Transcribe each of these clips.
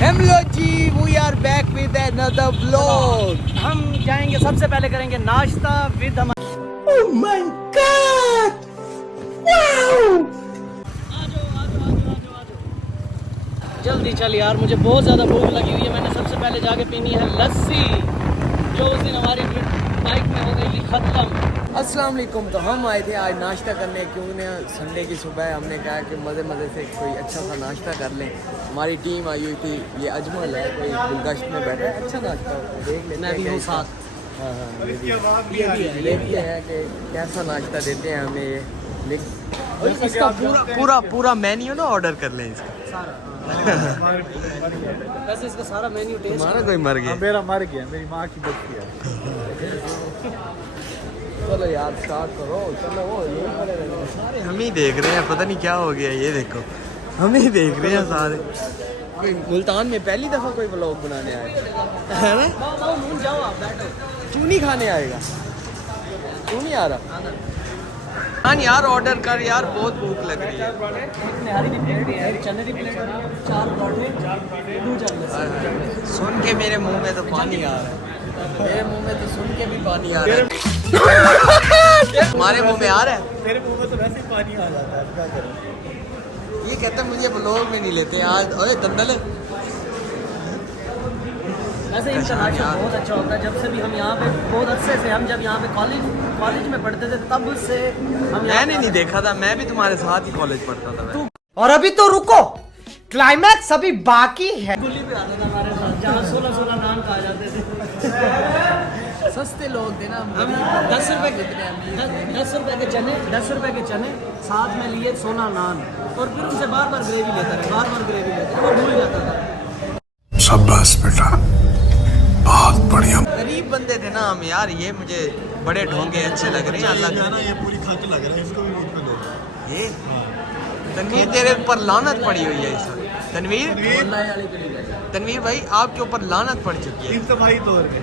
Hello जी, we are back with another vlog. हम जाएंगे, सबसे पहले करेंगे नाश्ता विद हम। Oh my God, wow. जल्दी चल यार, मुझे बहुत ज़्यादा भूख लगी हुई है। मैंने सबसे पहले जाके पीनी है लस्सी, जो उस दिन हमारी बाइक में हो गई थी ख़त्म। अस्सलाम वालेकुम। तो हम आए थे आज नाश्ता करने, क्योंकि संडे की सुबह हमने कहा कि मज़े मज़े से कोई अच्छा सा नाश्ता कर लें। हमारी टीम आई हुई थी, ये अजमल है, कोई गुलगश्त में बैठा है, अच्छा नाश्ता देख लेते मैं भी हूँ साथ। हाँ हाँ, ये भी है कि कैसा नाश्ता देते हैं हमें ये। इसका पूरा पूरा पूरा मेन्यू ना ऑर्डर कर लें इसका। वैसे इसका सारा मेन्यू टेस्ट तुम्हारा कोई मर गया? मेरा मर गया, मेरी माँ की बच्ची है। चलो यार स्टार्ट करो, चलो। वो ये सारे हम ही देख रहे हैं, पता नहीं क्या हो गया। ये देखो हम ही देख रहे हैं सारे। कोई मुल्तान में पहली दफ़ा कोई व्लॉग बनाने आएगा है ना? जाओ आप बैठो। क्यों नहीं खाने आएगा? क्यों नहीं आ रहा? हाँ यार ऑर्डर कर यार, बहुत भूख लग रही है। निहारी की प्लेट है, चने की प्लेट है, 4 पराठे, 2 चावल। सुन के मेरे मुंह में तो पानी आ रहा है, मेरे मुंह में तो सुन के भी पानी आ रहा है। हमारे मुंह में आ रहा है, मेरे मुंह में तो वैसे ही पानी आ जाता है, क्या करें। ये कहते हैं मुझे व्लॉग में नहीं लेते आज। ओए दंदल, वैसे इनका नाश्ता बहुत अच्छा होता है। जब से भी हम यहाँ पे बहुत अरसे से, हम जब यहाँ पे कॉलेज में पढ़ते थे तब से हम। मैंने नहीं देखा था, मैं भी तुम्हारे साथ ही कॉलेज पढ़ता था। और अभी तो रुको, क्लाइमैक्स अभी बाकी है। गुली पे आता था हमारे साथ, जहाँ 16 नान खा जाते थे। सस्ते लोग थे ना हम। 10 रुपए के चने, 10 रुपए के चने साथ में लिए 16 नान, और फिर उनसे बार बार ग्रेवी लेता रहे, बार बार ग्रेवी लेता रहे, वो भूल जाता था। शाबाश बेटा, बहुत बढ़िया। गरीब बंदे थे ना हम यार। ये मुझे बड़े ढोंगे अच्छे लग रहे हैं। अल्लाह ये पूरी खा के लग रहा है, इसको भी मुंह पे दो। ये तनवीर तेरे ऊपर लानत पड़ी हुई है इस वक्त। तनवीर भाई आपके ऊपर लानत पड़ चुकी है। 3 तोड़ के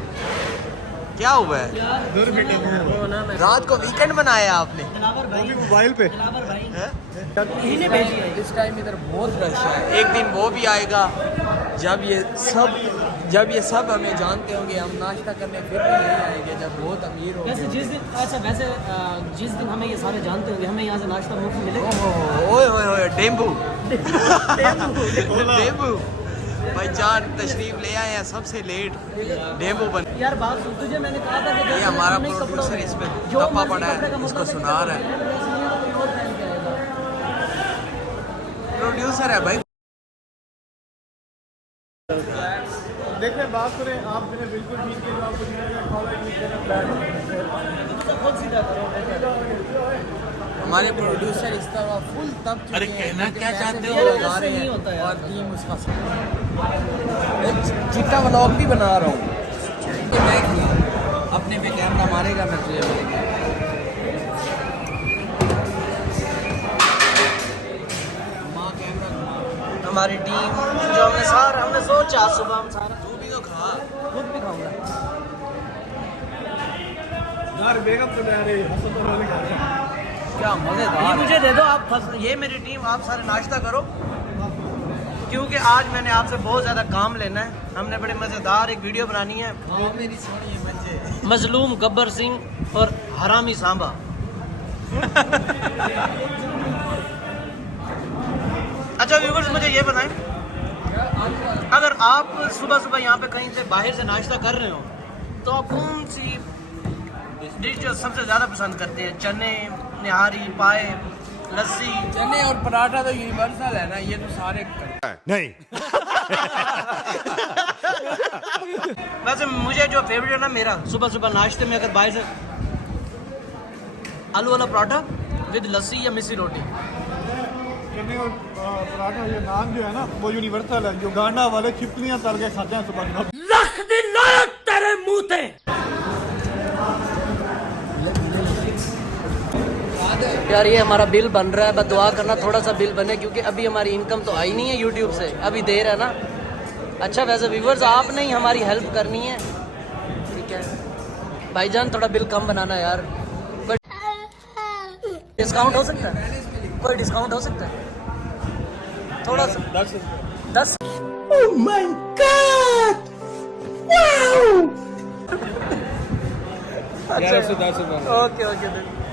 क्या हुआ है? दूर बेटे मुंह रात को वीकेंड बनाया आपने? दिलावर भाई, मोबाइल पे। दिलावर भाई हैं? इन्हीं ने भेजी है। इस टाइम इधर बहुत रश है। एक दिन वो भी आएगा जब ये सब हमें जानते होंगे। हम नाश्ता करने फिर भी नहीं आएंगे जब बहुत अमीर होंगे। वैसे जिस दिन हमें ये सारे जानते होंगे, हमें यहाँ से नाश्ता मुफ्त मिलेगा। ओए ओए ओए डेम्बू डेम्बू भाई जान तशरीफ ले आए हैं सबसे लेट। डेम्बू बन यार बात सुन, तुझे मैंने कहा था कि ये हमारा प्रोड्यूसर इस पे टप्पा पड़ा है, इसको सुना रहा है। प्रोड्यूसर है भाई। देखने बात करें आप, मैंने बिल्कुल ठीक किया। आपको हमारे प्रोड्यूसर इस तरह फुल तब चुके हैं। अरे कहना क्या चाहते हो लगा रहे हैं और टीम उसका चिट्टा व्लॉग भी बना रहा हूँ। अपने पे कैमरा मारेगा मैं तुझे। हमारी टीम जो हमने सोचा सुबह हम सारा तू भी तो खा। खुद भी खाऊंगा। यार बेगम तो जा रही है, हसन तो रोने खा रहा है। क्या ये मजेदार मुझे दे दो आप, ये मेरी टीम, आप सारे नाश्ता करो, क्योंकि आज मैंने आपसे बहुत ज़्यादा काम लेना है। हमने बड़े मज़ेदार एक वीडियो बनानी है। हाँ मेरी सोनी बच्चे। मजलूम गब्बर सिंह और हरामी सांबा। अच्छा व्यूअर्स, मुझे ये बताएं, अगर आप सुबह सुबह यहाँ पे कहीं से बाहर से नाश्ता कर रहे हो तो आप कौन सी डिश जो सबसे ज़्यादा पसंद करते हैं? चने, निहारी, पाए, लस्सी? चने और पराठा तो यूनिवर्सल है ना, ये तो सारे नहीं। वैसे मुझे जो फेवरेट है ना मेरा, सुबह सुबह नाश्ते में अगर बाहर से आलू वाला पराठा विद लस्सी या मिस्सी रोटी। चने और पराठा, ये नान जो है ना वो यूनिवर्सल है। जो गांडा वाले छिपलियां तल के खाते हैं सुबह। तेरे मुंह थे। यार ये हमारा बिल बन रहा है, बस दुआ करना थोड़ा सा बिल बने, क्योंकि अभी हमारी इनकम तो आई नहीं है यूट्यूब से, अभी देर है ना। अच्छा वैसे व्यूअर्स आपने ही हमारी हेल्प करनी है, ठीक है भाईजान? थोड़ा बिल कम बनाना यार। डिस्काउंट हो सकता है? कोई डिस्काउंट हो सकता है थोड़ा सा? 10 10 11 से 10 ओके ओके